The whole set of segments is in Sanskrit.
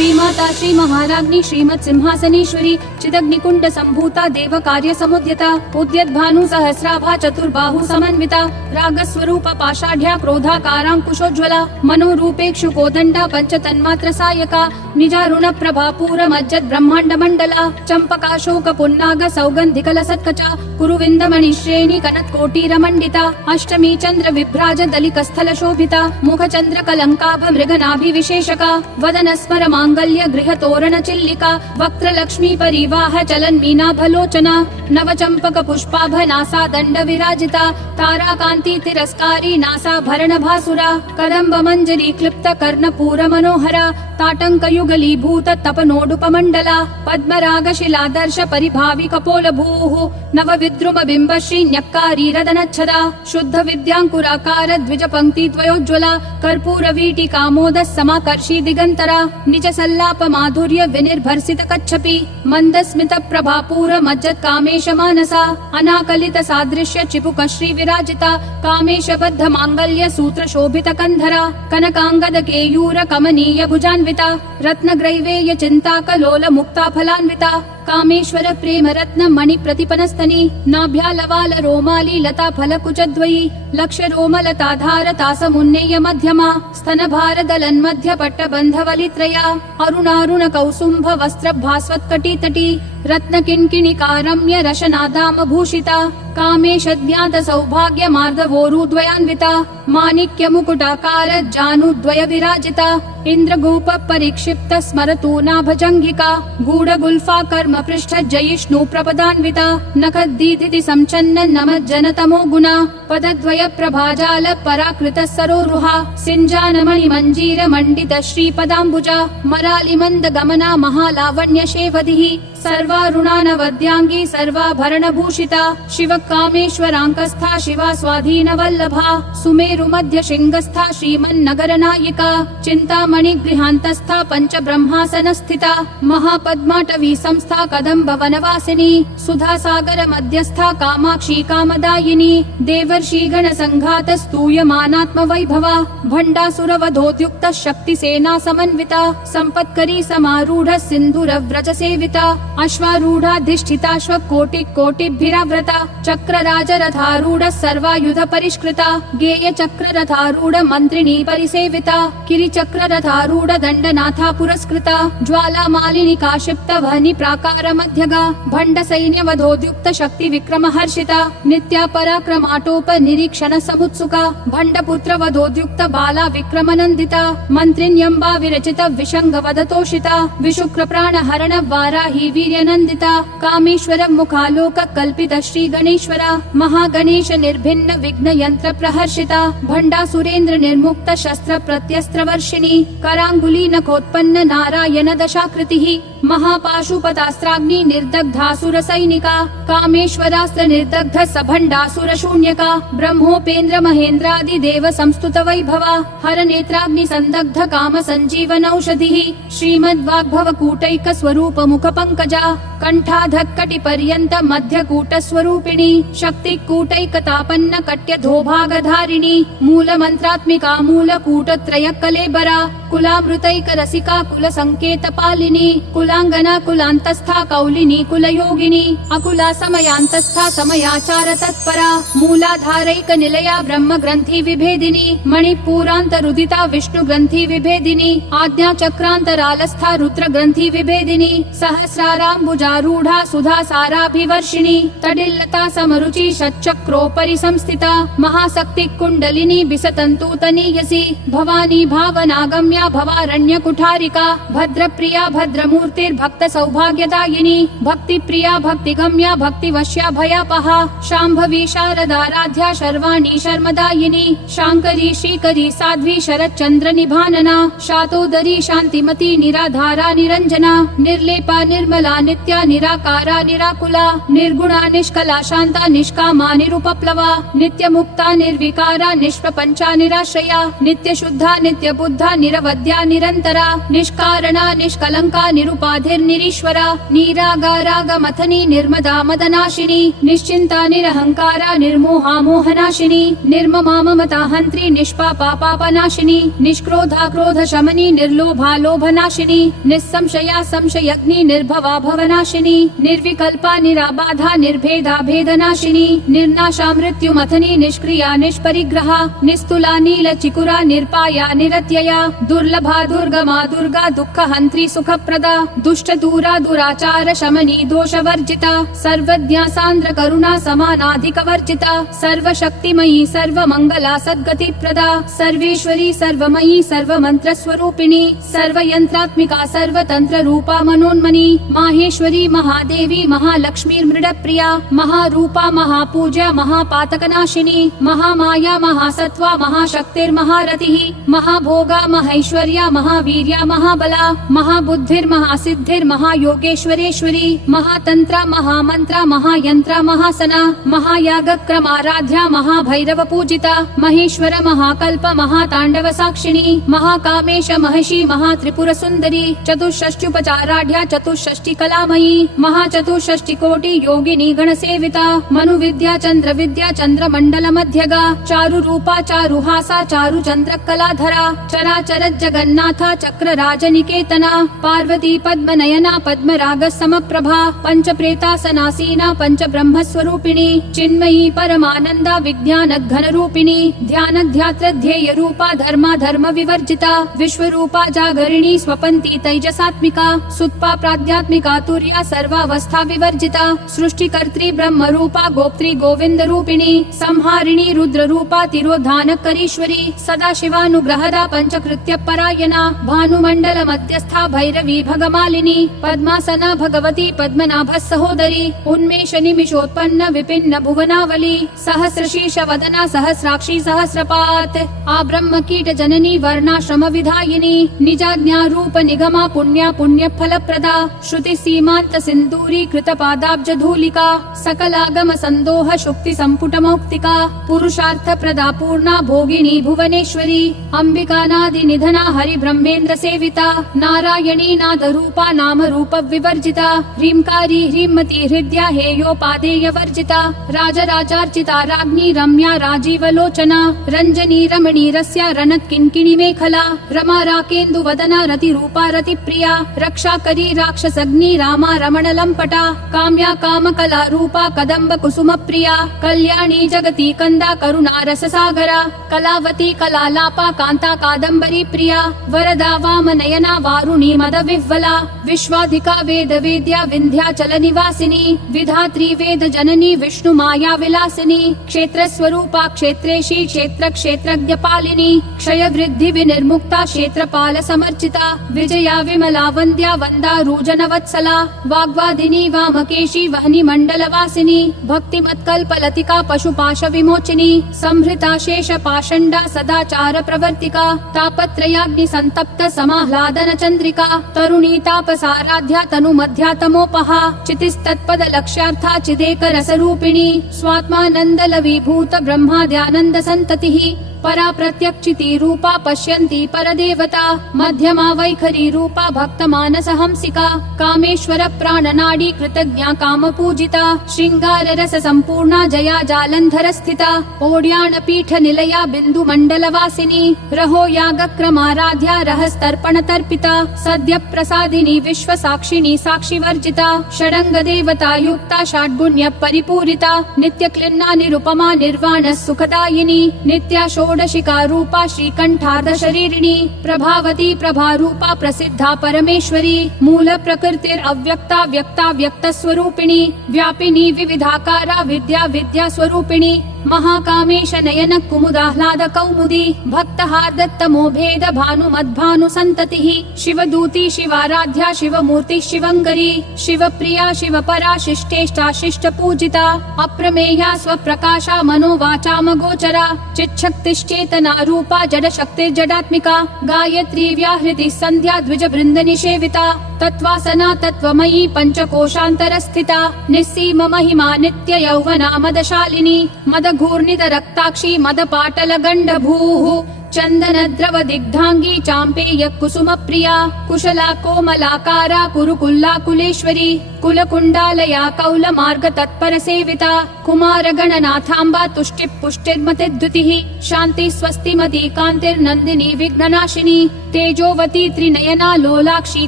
श्रीमाता श्री महाराज्ञी श्रीमत् सिंहासनेश्वरी चिदग्निकुंड संभूता देव कार्य समुद्यता उद्यत भानु सहस्राभा चतुर्बाहु समन्विता रागस्वरूप पाषाढ़्या क्रोधाकारांकुशोज्ज्वला मनोरूपेक्षु कोदंडा पंच तन्मात्र सायका निजारुण प्रभा पूर मज्जत ब्रह्मांड मंडला चंपकाशोक पुन्नाग सौगंधिकल सत्कचा कुरुविंद मणिश्रेणी कनत कोटीर मंडिता अष्टमी चंद्र विभ्राज दलिकस्थल शोभिता मुख चंद्र कलंकाभ मृगनाभि विशेषका वदन स्मर मांगल्य गृह तोरण चिल्लिका वक्त्र लक्ष्मी परिवाह चलन मीनाभलोचना नव चंपक पुष्पाभ नासा दंड विराजिता तारा कांति तिरस्कारी नासा भरण भासुरा कदम्ब मंजरी क्लिप्त कर्ण पूर मनोहरा ताटंक युगलीभूत तपनोडुपमंडला पद्मराग शिलादर्श परिभावि कपोल भूः नव विद्रुम बिंब श्री न्यक्कारी रदनच्छदा शुद्ध विद्यांकुराकार द्विज पंक्ति द्वयोज्ज्वला कर्पूर वीटिका मोद समाकर्षी दिगंतरा निज सल्लाप माधुर्य विनिर्भर्सित कच्छपि मंद स्मित प्रभापूर मज्जत कामेश मानसा अनाकलित सादृश्य चिपुक श्री विराजिता कामेश बद्ध मांगल्य सूत्र शोभित कंधरा कनकांगद केयूर कमनीय भुजान्विता रत्न ग्रैवेय चिंता कलोल मुक्ता फलान्विता कामेश्वर प्रेम रत्न मणि प्रतिपनस्तनी नाभ्यालवाल रोमाली लता फल कुचद्वयी लक्ष रोमलता धारता समुन्नेय मध्यमा स्तन भार दलन मध्य पट्ट बंधवलित्रया अरुणारुण कौसुंभ वस्त्र भास्वत्कटी तटी रत्न किंकिणिकारम्य रशनादाम भूषिता कामेश ज्ञात सौभाग्य मार्दवोरुद्वयान्विता माणिक्य मुकुटाकार जानुद्वय विराजिता इंद्रगोप परिक्षिप्त स्मरतु नाभजंगिका गूढ़ गुल्फा कर्म पृष्ठ जयिष्णु प्रपदान्विता नखद्दीधिति संचन्न नम जनतमो गुणा पदद्वय प्रभाजाल पराकृत सरोरुहा सिंजानमणि मंजीर मंडित श्रीपदाम्बुजा मरालि मंद गमना महालावण्य शेवधिः सर्वारुणानवद्यांगी सर्वाभरण भूषिता शिव कामेश्वरांकस्था शिवा स्वाधीन वल्लभा सुमेरु मध्य शृंगस्था श्रीमन्नगर नायिका चिंतामणि गृहांतस्था पंच ब्रह्मासन स्थिता महापद्माटवी संस्था कदम्ब वनवासिनी सुधा सागर मध्यस्था कामाक्षी कामदायिनी देवर्षि गण संघात स्तूयमानात्म वैभवा भंडासुर वधोद्युक्त शक्ति सेना समन्विता संपत्करी समारूढ़ सिंधुर व्रज सेविता अश्वारूढ़ाधिष्ठिताश्व कोटि कोटिभिराव्रता चक्र राज रथारूढ़ सर्वायुध परिष्कृता गेय चक्र रथारूढ़ मंत्रिणी परिसेविता किरि चक्र रथारूढ़ दंडनाथा पुरस्कृता ज्वाला मालिनी काशिप्त वहनी प्राकार मध्यगा भंड सैन्य वधोद्युक्त शक्ति विक्रम हर्षिता नित्या पराक्रमाटोप निरीक्षण समुत्सुका भंड पुत्र वधोद्युक्त बाला विक्रम नंदिता मंत्रिण्यंबा विरचित विशंग वदतोषिता विशुक्र प्राण हरण वाराही वीर्यनंदिता कामेश्वर मुखालोक कल्पित श्री गणेश्वरा महागणेश निर्भिन्न विघ्न यंत्र प्रहर्षिता भंडा सुरेंद्र निर्मुक्त शस्त्र प्रत्यस्त्र वर्षिणी करांगुली नखोत्पन्न नारायण दशाकृतिः महापाशुपतास्त्राग्नि निर्दग्धासुर सैनिका कामेश्वरास्त्र निर्दग्ध सभंडासुर शून्यका ब्रह्मोपेन्द्र महेन्द्रादि देव संस्तुत वैभवा हर नेत्राग्नि संदग्ध काम संजीवन औषधिः श्रीमद्वाग्भव कूटैक स्वरूप मुख पंकजा कंठाधक्कटि पर्यंत मध्य कूट स्वरूपिणी शक्ति कूटैकतापन्न कट्य धोभाग धारिणी मूल मंत्रात्मिका मूल कूट त्रय कलेबरा कुलामृतैक रसिका कुल संकेत पालिनी कुलांगना कुलांतस्था कौलिनी कुल योगिनी अकुला समयांतस्था समयाचार तत्परा मूलाधारैक निलया ब्रह्म ग्रंथि विभेदिनी मणिपूरांत रुदिता विष्णु ग्रंथि विभेदिनी आज्ञा चक्रांतरालस्था रुद्र ग्रंथि विभेदिनी सहस्राराम्बुजारूढ़ा सुधा साराभिवर्षिणी तडिल्लता समरुचि षट्चक्रोपरि संस्थिता महाशक्ति कुंडलिनी बिसतंतूतनीयसी भवानी भावनागम्या भवारण्य कुठारिका भद्र प्रिया भद्रमूर्तिर्भक्त सौभाग्यदायिनी भक्ति प्रिया भक्तिगम्या भक्तिवश्या भयापहा शांभवी शारदाराध्या शर्वाणी शर्मदायिनी शांकरी श्रीकरी साध्वी शरच्चंद्र निभानना शातोदरी शांतिमती निराधारा निरंजना निर्लेपा निर्मला नित्या निराकारा निराकुला निर्गुणा निष्कला शांता निष्कामा निरुपप्लवा नित्य मुक्ता निर्विकारा निष्प्रपंचा निराश्रया नित्य शुद्धा नित्य बुद्धा निरवद्या निरंतरा निष्कारणा निष्कलंका निरुपा निरुपाधिर्निरीश्वरा निरागारागमथनी निर्मदा मदनाशिनी निश्चिन्ता निरहंकारा निर्मोहा मोहनाशिनी निर्ममा ममता हन्त्री निष्पापा पापनाशिनी निष्क्रोधा क्रोध शमनी निर्लोभा लोभनाशिनी निस्संशया संशयग्नि निर्भवा भवनाशिनी निर्विकल्पा निराबाधा निर्भेदा भेदनाशिनी निर्नाशा मृत्युमथनी निष्क्रिया निष्परिग्रहा निस्तुला नीलचिकुरा निर्पाया निरत्यया दुर्लभा दुर्गमा दुर्गा दुःखहन्त्री सुखप्रदा दुष्टदूरा दुराचार शमनी दोषवर्जिता सर्वज्ञा सान्द्र करुणा समानाधिकवर्जिता सर्वशक्तिमयी सर्वमङ्गला सद्गतिप्रदा सर्वेश्वरी सर्वमयी सर्वमन्त्रस्वरूपिणी सर्वयन्त्रात्मिका सर्वतन्त्ररूपा मनोन्मनी माहेश्वरी महादेवी महालक्ष्मीर्मृडप्रिया महारूपा महापूज्या महापातकनाशिनी महामाया महासत्त्वा महाशक्तिर्महारतिः महाभोगा महैश्वर्या महावीर्या महाबला महाबुद्धिर्महासिद्धिर्महायोगेश्वरेश्वरी महातन्त्रा महामन्त्रा महायन्त्रा महासना महायागक्रमाराध्या महाभैरवपूजिता महेश्वर महाकल्प महाताण्डव साक्षिणी महाकामेश महर्षि महात्रिपुरसुन्दरी चतुष्षष्ट्युपचाराढ्या चतुष्षष्टि कलामयी महाचतुष्षष्टिकोटि योगिनी गणसेविता मनुविद्या चन्द्रविद्या चन्द्रमण्डलमध्यगा चारुरूपा चारुहासा चारुचन्द्रकलाधरा चराचर जगन्नाथा चक्रराजनिकेतना पार्वती पद्मनयना पद्मरागसमप्रभा पञ्चप्रेतासनासीना पञ्चब्रह्मस्वरूपिणी चिन्मयी परमानन्दा विज्ञानघनरूपिणी ध्यानध्यात्रध्येयरूपा धर्मा धर्मविवर्जिता विश्वरूपा जागरिणी स्वपन्ती तैजसात्मिका सुत्पा प्राध्यात्मिका तुर्या सर्वावस्था विवर्जिता सृष्टिकर्त्री ब्रह्मरूपा गोप्त्री गोविन्दरूपिणी संहारिणी रुद्ररूपा तिरोधानकरीश्वरी सदाशिवानुग्रहदा पञ्चकृत्यपरायणा भानुमण्डल मध्यस्था भैरवी भगमालिनी पद्मासना भगवती पद्मनाभ सहोदरी उन्मेष निमिषोत्पन्न विपिन्न भुवनावली सहस्रशीर्ष वदना सहस्राक्षी सहस्रपात आब्रह्म कीट जननी वर्णाश्रम विधायिनी निजाज्ञारूप निगमा पुण्या पुण्य फलप्रदा श्रुति सीमांत सिंदूरी कृत पादाब्ज धूलिका सकलागम संदोह शुक्ति संपुट मौक्तिका पुरुषार्थ प्रदा पूर्णा भोगिनी भुवनेश्वरी अंबिकानादि निधना हरि ब्रह्मेन्द्र सेविता नारायणी नाद रूपा नाम रूप विवर्जिता ह्रींकारी ह्रीमती हृद्या हेयोपादेय वर्जिता राजराजार्चिता राज्ञी रम्या राजीवलोचना रंजनी रमणी रस्या रणत किंकिणी मेखला रमा राकेन्दु वदना रति रूपा रति प्रिया रक्षा करी राक्षसग्नि रामा रमण लंपटा काम्या काम कला रूपा कदम्ब कुसुम प्रिया कल्याणी जगती कंदा करुणा रस सागरा कलावती कलालापा कांता कादम्बरी प्रिया वरदा वाम नयना वारुणी मद विह्वला विश्वाधिका वेद वेद्या विंध्याचल निवासिनी विधात्री वेद जननी विष्णु माया विलासिनी क्षेत्र स्वरूपा क्षेत्रेशी क्षेत्र क्षेत्रज्ञ पालिनी क्षय वृद्धि विनिर्मुक्ता क्षेत्रपाल समर्चिता विजया विमला वन्द्या वंदा रूजन वत्सला वाग्वादिनी वामकेशी वहनी मंडल वासिनी भक्तिमत्कल्प लतिका पशुपाश विमोचिनी संहृता शेष पाषंडा सदाचार प्रवर्तिका तापत्रयाग्नि संतप्त समाह्लादन चंद्रिका तरुणी तापसाराध्या तनु मध्यातमोपहा चितिस्तत्पद लक्ष्यार्था चिदेक रसरूपिणी स्वात्मानंद लवीभूत ब्रह्माद्यानंद संततिः परा प्रत्यक्षिती रूपा पश्यन्ती परदेवता मध्यमा वैखरी रूपा भक्त मानस हंसिका कामेश्वर प्राणनाडी कृतज्ञा काम पूजिता श्रृंगार रस संपूर्णा जया जालंधर स्थिता ओड्यान पीठ निलया बिंदु मंडल वासिनी रहो याग क्रमाराध्या रहस्तर्पण तर्पिता सद्य प्रसादिनी विश्व साक्षिणी साक्षी वर्जिता षडंग देवता युक्ता षड्गुण्य परिपूरिता नित्य क्लिन्ना निरुपमा निर्वाण सुखदायिनी नित्या षोडशिका रूपा श्रीकंठार्ध शरीरिणी प्रभावती प्रभारूपा प्रसिद्धा परमेश्वरी मूल प्रकृतिर अव्यक्ता व्यक्ता व्यक्त स्वरूपिणी व्यापिनी विविधाकारा विद्या विद्या स्वरूपिणी महाकामेश नयन कुमुदाह्लाद कौमुदी भक्तहार्दत्तमो भेद भानुमद्भानु संततिः शिवदूती शिवाराध्या शिवमूर्ति शिवंगरी शिवप्रिया शिवपरा शिष्टेष्टा शिष्ट पूजिता अप्रमेया स्वप्रकाशा मनोवाचामगोचरा चिच्छक्तिश्चेतना रूपा जड शक्तिर्जडात्मिका गायत्री व्याहृति संध्या द्विज बृंद निषेविता तत्वासना तत्वमयी पंचकोशांतर स्थिता निस्सीम महिमा नित्य यौवना मदशालिनी मदघूर्णित रक्ताक्षी मदपाटल गंडभूः चन्दनद्रव दिग्धांगी चाम्पेय कुसुम प्रिया कुशला कोमलाकारा कुरुकुल्ला कुलेश्वरी कुलकुण्डालया कौल मार्ग तत्पर सेविता कुमार गणनाथाम्बा तुष्टि पुष्टिर्मतिद्युतिः शान्ति स्वस्तिमती कान्तिर्नन्दिनी विघ्ननाशिनी तेजोवती त्रिनयना लोलाक्षी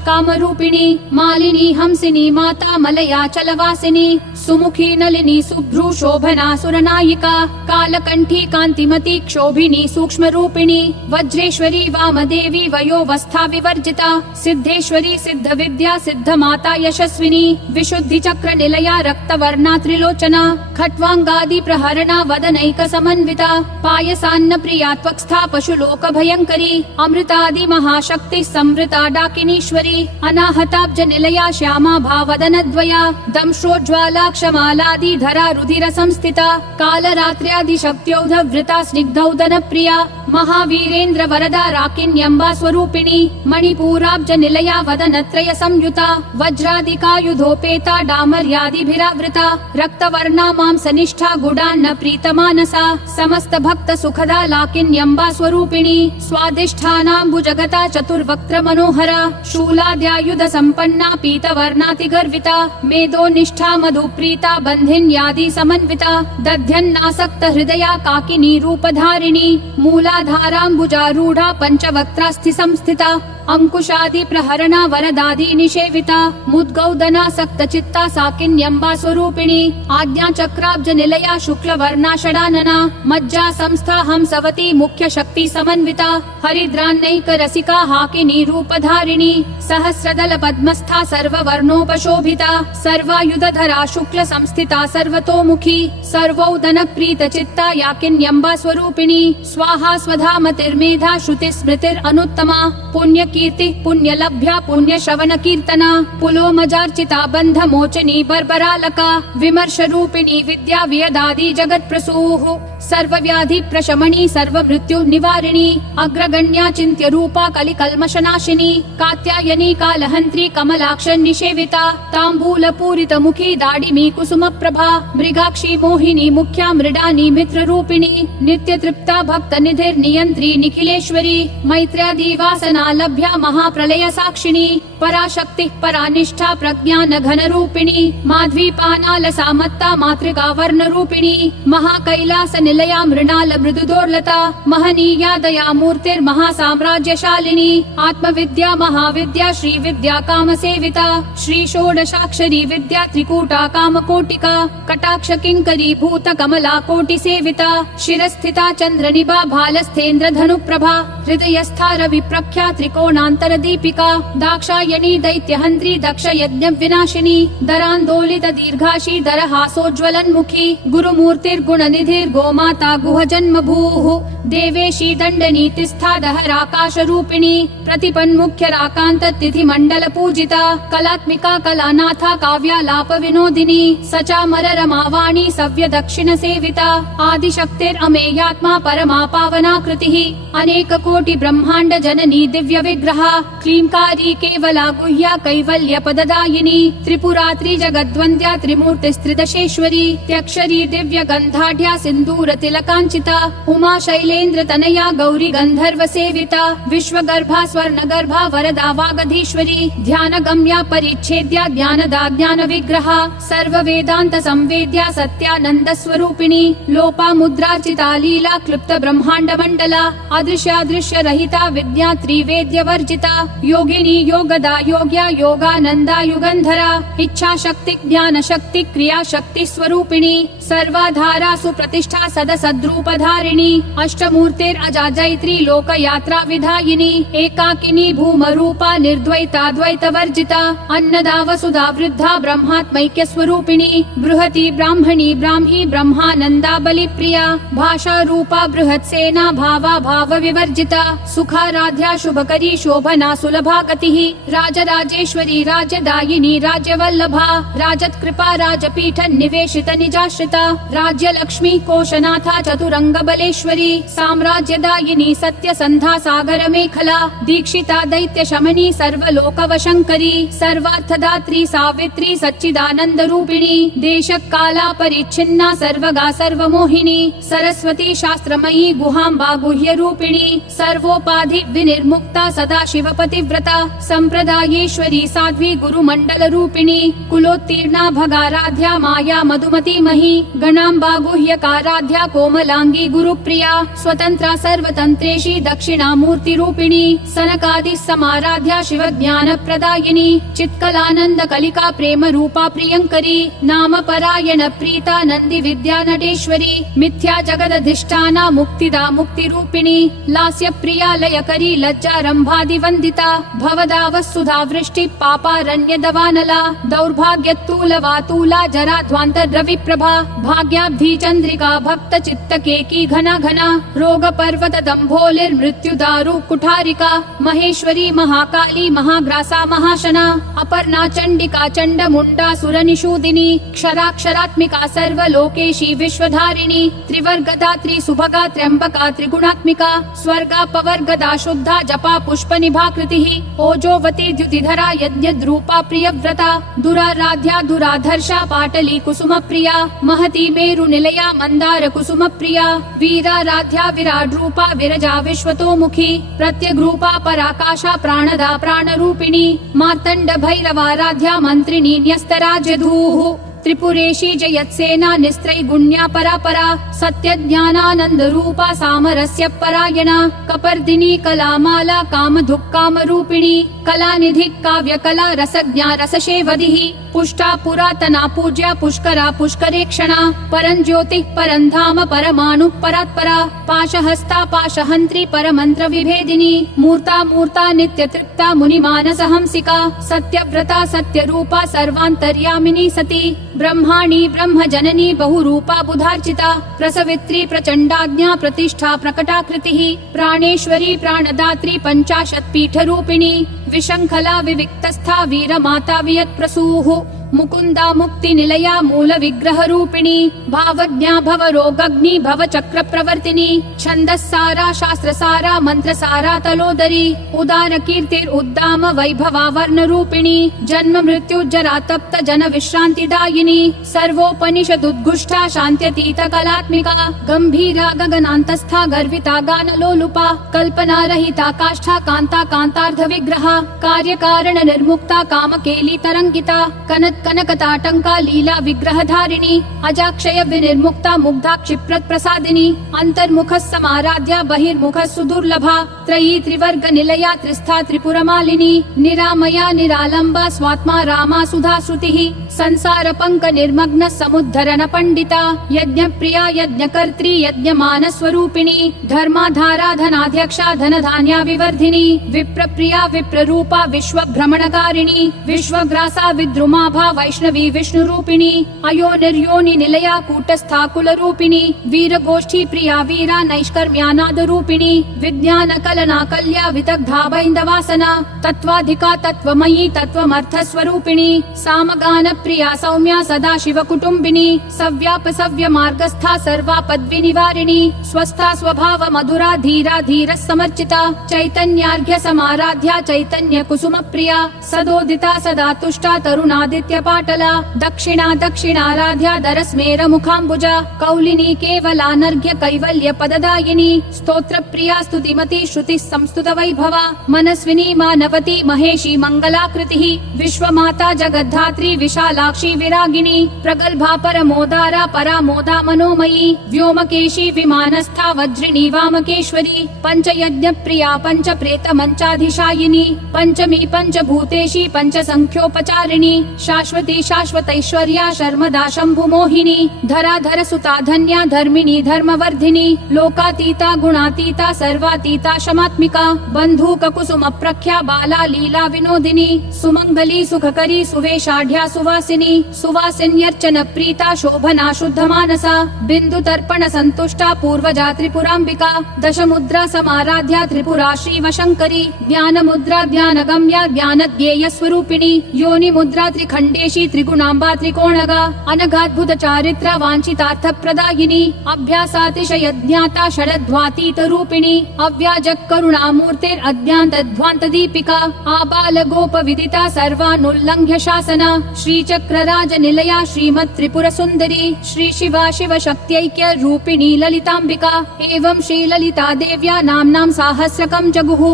कामरूपिणी मालिनी हंसिनी माता मलया चलवासिनी सुमुखी नलिनी सुभ्रू शोभना सुरनायिका कालकंठी कांतिमती क्षोभिनी सूक्ष्म रूपिणी वज्रेश्वरी वामदेवी वयोवस्था विवर्जिता सिद्धेश्वरी सिद्ध विद्या सिद्ध माता यशस्विनी विशुद्धि चक्र निलया रक्तवर्णा त्रिलोचना खट्वांगादि प्रहरणा वदनैक समन्विता पायसान्न प्रिया त्वक्स्था पशुलोक भयंकरी अमृतादि महाशक्ति संवृता डाकिनीश्वरी अनाहताब्ज निलया श्यामा भावदनद्वया दंश्रोज्ज्वाला क्षमालादि धरा रुधिर संस्थिता कालरात्र्यादि शक्त्योधवृता स्निग्धौदन प्रिया महावीरेन्द्र वरदा राकिन्यम्बा स्वरूपिणी मणिपूराब्ज निलया वदनत्रय संयुता वज्रादिकायुधोपेता डामर्यादिभिरावृता रक्तवर्णा मांसनिष्ठा गुडान्न प्रीतमानसा समस्त भक्त सुखदा लाकिन्यम्बा स्वरूपिणी स्वादिष्ठानाम्बुजगता चतुर्वक्त्र मनोहरा शूलाद्यायुध संपन्ना पीतवर्णाति गर्विता मेदो निष्ठा मधुप्रीता बन्धिन्यादि समन्विता दध्यन्नासक्त हृदया काकिनी रूपधारिणी मूलाधाराम्बुजारूढा पञ्चवक्त्रास्थि संस्थिता अंकुशादि प्रहरणा वरदादि निषेविता मुद्गौदनासक्त चित्ता साकिन्यम्बा स्वरूपिणी आज्ञा चक्राब्ज निलया शुक्ल वर्णा षडानना मज्जा संस्था हंसवती मुख्य शक्ति समन्विता हरिद्रान्नैक रसिका हाकिनी रूपधारिणी सहस्रदल पद्मस्था सर्ववर्णोपशोभिता सर्वायुधधरा शुक्ल संस्थिता सर्वतोमुखी सर्वौदन प्रीत चित्ता याकिन्यम्बा स्वरूपिणी स्वाहा स्वधामतिर्मेधा श्रुति स्मृतिरनुत्तमा पुण्य कीर्ति पुण्य लभ्या पुण्य श्रवण कीर्तना पुलोमजार्चिता बंध मोचनी बर्बरालका विमर्श रूपिणी विद्या वियदादि जगत प्रसूः सर्व व्याधि प्रशमनी सर्व मृत्यु निवारिणी अग्रगण्या चिन्त्य रूपा कलि कल्मषनाशिनी कात्यायनी कालहंत्री कमलाक्ष निषेविता तांबूल पूरित मुखी दाडिमी कुसुम प्रभा मृगाक्षी मोहिनी मुख्या मृडानी मित्र रूपिणी नित्य तृप्ता भक्त निधिर नियंत्री निखिलेश्वरी मैत्र्यादि वासना लभ्या महाप्रलय साक्षिणी पराशक्ति परानिष्ठा प्रज्ञान घन रूपिणी माध्वीपानाल सामत्ता मातृका वर्ण रूपिणी महाकैलास निलया मृणाल मृदुदोर्लता महनीया दया मूर्तिर्महासाम्राज्यशालिनी आत्मविद्या महाविद्या श्री विद्या काम सेविता श्री षोडशाक्षरी विद्या त्रिकूटा काम कोटिका कटाक्ष किंकरी भूत कमला कोटि सेविता शिरस्थिता चंद्र निभा भालस्थेन्द्र धनु प्रभा हृदयस्था रवि प्रख्या त्रिकोणांतर दीपिका दाक्षायणी दैत्यहंत्री दक्ष यज्ञ विनाशिनी दरांदोलित दीर्घाशी दरहासोज्ज्वलन्मुखी गुरुमूर्तिर्गुण निधिर् गोमाता गुह जन्म भूः देवेशी दंडनीतिस्था दहराकाश रूपिणी प्रतिपन्मुख्य राकांत तिथि मंडल पूजिता कलात्मिका कलानाथा काव्यालाप विनोदिनी सचामर रमावाणी सव्य दक्षिण सेविता आदिशक्तिरमेयात्मा परमा पावना कृतिः अनेक कोटि ब्रह्मांड जननी दिव्य विग्रहा क्लींकारी केवला गुह्या कैवल्य पददायिनी त्रिपुरात्रि जगद्वन्द्या त्रिमूर्तिस्त्रिदशेश्वरी त्यक्षरी दिव्य गंधाढ्या सिंदूर तिलकांचिता उमा शैलेन्द्र तनया गौरी गंधर्व सेविता विश्वगर्भा स्वर्णगर्भा वरदा वागधीश्वरी ध्यान गम्या परिच्छेद्या ज्ञानदा ज्ञान विग्रहा सर्व वेदांत संवेद्या सत्यानंद स्वरूपिणी लोपा मुद्रार्चिता लीला क्लुप्त ब्रह्मांड मंडला अदृश्यादृश्य रहिता विद्या त्रिवेद्य वर्जिता योगिनी योगदा योग्या योगानंदा युगंधरा इच्छा शक्ति ज्ञान शक्ति क्रिया शक्ति स्वरूपिणी सर्वाधारा सुप्रतिष्ठा सदसद्रूप धारिणी अष्टमूर्तिर अजाजयत्री लोक यात्रा विधायिनी एकाकिनी भूम रूपा निर्द्वैता द्वैत वर्जिता अन्नदा वसुधा वृद्धा ब्रह्मात्मैक्य स्वरूपिणी बृहती ब्राह्मणी ब्राह्मी ब्रह्मानंदा बलि प्रिया भाषा रूपा बृहत् सेना भावा भाव विवर्जिता सुखाराध्या शुभकरी शोभना सुलभा गतिः राजराजेश्वरी राज्यदायिनी राज्यवल्लभा राजत्कृपा राजपीठ निवेशित निजाश्रिता राज्यलक्ष्मी कोशनाथा चतुरंग बलेश्वरी साम्राज्यदायिनी सत्यसंधा सागर मेखला दीक्षिता दैत्य शमनी सर्वलोकवशंकरी सर्वार्थदात्री सावित्री सच्चिदानंद रूपिणी देशकाला परिच्छिन्ना सर्वगा सर्वमोहिनी सरस्वती शास्त्रमयी गुहाम्ब गणाम्बा गुह्य रूपिणी सर्वोपाधि विनिर्मुक्ता सदा शिवपतिव्रता संप्रदायेश्वरी साध्वी गुरुमंडल रूपिणी कुलोत्तीर्णा भगाराध्या माया मधुमती मही गणाम्बा गुह्यकाराध्या कोमलांगी गुरुप्रिया स्वतंत्रा सर्वतंत्रेशी दक्षिणामूर्ति रूपिणी सनकादि समाराध्या शिव ज्ञान प्रदायिनी चित्कलानंद कलिका प्रेम रूपा प्रियंकरी नाम परायण प्रीता नंदी विद्या नटेश्वरी मिथ्या जगदधिष्ठाना मुक्तिदा मुक्ति रूपिणी लास्य प्रिया लयकरी लज्जा रंभादि वंदिता भवदाव सुधा वृष्टि पापारण्य दवानला दौर्भाग्यतूल वातूला जरा ध्वांतर रवि प्रभा भाग्याब्धि चंद्रिका भक्त चित्त केकी घना घना रोग पर्वत दंभोलिर मृत्यु दारु कुठारिका महेश्वरी महाकाली महाग्रासा महाशना अपर्णा चंडिका चंड मुंडा सुर निषूदिनी क्षराक्षरात्मिका सर्वलोकेशी विश्वधारिणी त्रिवर्गदा त्रिसुभगा त्र्यंबका त्रिगुणात्मिका स्वर्गा पवर्गदा शुद्धा जपा पुष्प निभाकृतिः ओजोवती द्युतिधरा यज्ञद्रूपा प्रियव्रता दुराराध्या दुराधर्षा पाटली कुसुम प्रिया महती मेरु निलया मंदार कुसुम प्रिया वीराराध्या विराट रूपा विरजा विश्वतोमुखी प्रत्यग्रूपा पराकाशा प्राणदा प्राणरूपिणी मार्तंड भैरवाराध्या मंत्रिणी न्यस्तराजधूः त्रिपुरेशी जयत्सेना निस्त्रैगुण्या परापरा सत्य ज्ञानानंद रूपा सामरस्य परायणा कपर्दिनी कलामाला कामधुक् काम रूपिणी कलानिधि काव्य कला रसज्ञा रसशेवधिः पुष्टा पुरातना पूज्या पुष्करा पुष्करेक्षणा परं ज्योतिः परं धाम परमाणु परात्परा पाशहस्ता पाशहन्त्री परमंत्र विभेदिनी मूर्ता मूर्ता नित्य तृप्ता मुनिमानसहंसिका सत्यव्रता सत्यरूपा सर्वान्तर्यामिनी सती ब्रह्माणी ब्रह्म जननी बहुरूपा बुधार्चिता प्रसवित्री प्रचंडाज्ञा प्रतिष्ठा प्रकटाकृतिः प्राणेश्वरी प्राणदात्री पंचाशत् पीठ रूपिणी विशंखला विविक्तस्था वीरमाता वियत्प्रसूः मुकुंदा मुक्ति निलया मूल विग्रह रूपिणी भावज्ञा भव रोगग्नि भव चक्र प्रवर्तिनी छंदस्सारा शास्त्रसारा मंत्रसारा तलोदरी उदार कीर्तिर उद्दाम वैभवा वर्ण रूपिणी जन्म मृत्यु जरा तप्त जन विश्रांतिदायिनी सर्वोपनिषद उद्घुष्टा शांत्यतीत कलात्मिका गंभीरा गगनांतस्था गर्विता गानलोलुपा कल्पना रहिता काष्ठा कांता कांतार्ध विग्रहा कार्य कारण निर्मुक्ता कामकेली तरंगिता कनक कनकताटंका लीला विग्रहधारिणी अजाक्षय विनिर्मुक्ता मुग्धा क्षिप्रत प्रसादिनी अंतर्मुख समाराध्या बहिर्मुख सुदुर्लभा त्रयी त्रिवर्ग निलया त्रिस्था त्रिपुरमालिनी निरामया निरालंबा स्वात्मा रामा सुधा श्रुतिः संसार पंक निर्मग्न समुद्धरण पंडिता यज्ञ प्रिया यज्ञकर्त्री यज्ञमान स्वरूपिणी धर्माधारा धनाध्यक्षा धन धान्या विवर्धिनी विप्र प्रिया विप्र रूपा विश्व भ्रमणकारिणी विश्वग्रासा विद्रुमाभा वैष्णवी विष्णु रूपिणी अयो निर्योनि निलया कूटस्था कुल रूपिणी वीर गोष्ठी प्रिया वीरा नैष्कर्म्यानाद रूपिणी विज्ञान कलना कल्या विदग्धा बैन्दवासना तत्वाधिका तत्वमयी तत्वमर्थ स्वरूपिणी सामगान प्रिया सौम्या सदा शिव कुटुंबिनी सव्याप सव्य मार्गस्था सर्वा पद्वी निवारिणी स्वस्था स्वभाव मधुरा धीरा धीर समर्चिता चैतन्यार्घ्य समाराध्या चैतन्य कुसुम प्रिया सदोदिता सदा तुष्टा तरुणादित्य पाटला दक्षिणा दक्षिणाराध्या दरस्मेर मुखाम्बुजा कौलिनी केवलानर्घ्य कैवल्य पददायिनी स्तोत्र प्रिया स्तुतिमती श्रुति संस्तुत वैभवा मनस्विनी मानवती महेशी मंगलाकृतिः विश्वमाता जगद्धात्री विशालाक्षी विरागिनी प्रगल्भा परमोदारा परामोदा मनोमयी व्योमकेशी विमानस्था वज्रिणी वामकेश्वरी पंचयज्ञ प्रिया पंच प्रेत मंचाधिशायिनी पंचमी पंचभूतेशी पंच संख्योपचारिणी शाश्वती शाश्वतैश्वर्या शर्मदा शंभु मोहिनी धराधर सुता धन्या धर्मिणी धर्मवर्धिनी लोकातीता गुणातीता सर्वातीता शमात्मिका बंधुक कुसुम प्रख्या बाला लीला विनोदिनी सुमंगली सुखकरी सुवेशाढ्या सुवासिनी सुवासिन्यर्चन प्रीता शोभना शुद्ध मानसा बिंदु तर्पण संतुष्टा पूर्वजा त्रिपुरांबिका दश मुद्रा समाराध्या त्रिपुरा श्रीवशंकरी ज्ञान मुद्रा ज्ञान गम्या ज्ञान ज्ञेय स्वरूपिणी योनि मुद्रा त्रिखंड अखिलेण्डेशी त्रिगुणाम्बा त्रिकोणगा अनघाद्भुत चारित्र वाञ्छितार्थ प्रदायिनी अभ्यासातिशयज्ञाता षडध्वातीत रूपिणी अव्याजक करुणामूर्तिरद्यान्तध्वान्त दीपिका आबाल गोप विदिता सर्वानुल्लङ्घ्य शासना श्रीचक्रराज निलया श्रीमत् त्रिपुर सुन्दरी श्री शिवा शिव शक्त्यैक्य रूपिणी ललिताम्बिका एवं श्री ललिता देव्या नाम्नां साहस्रकं जगुः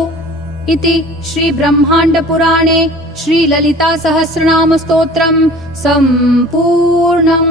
इति श्री ब्रह्माण्ड पुराणे श्री ललिता सहस्रनाम स्तोत्रम् सम्पूर्णम्।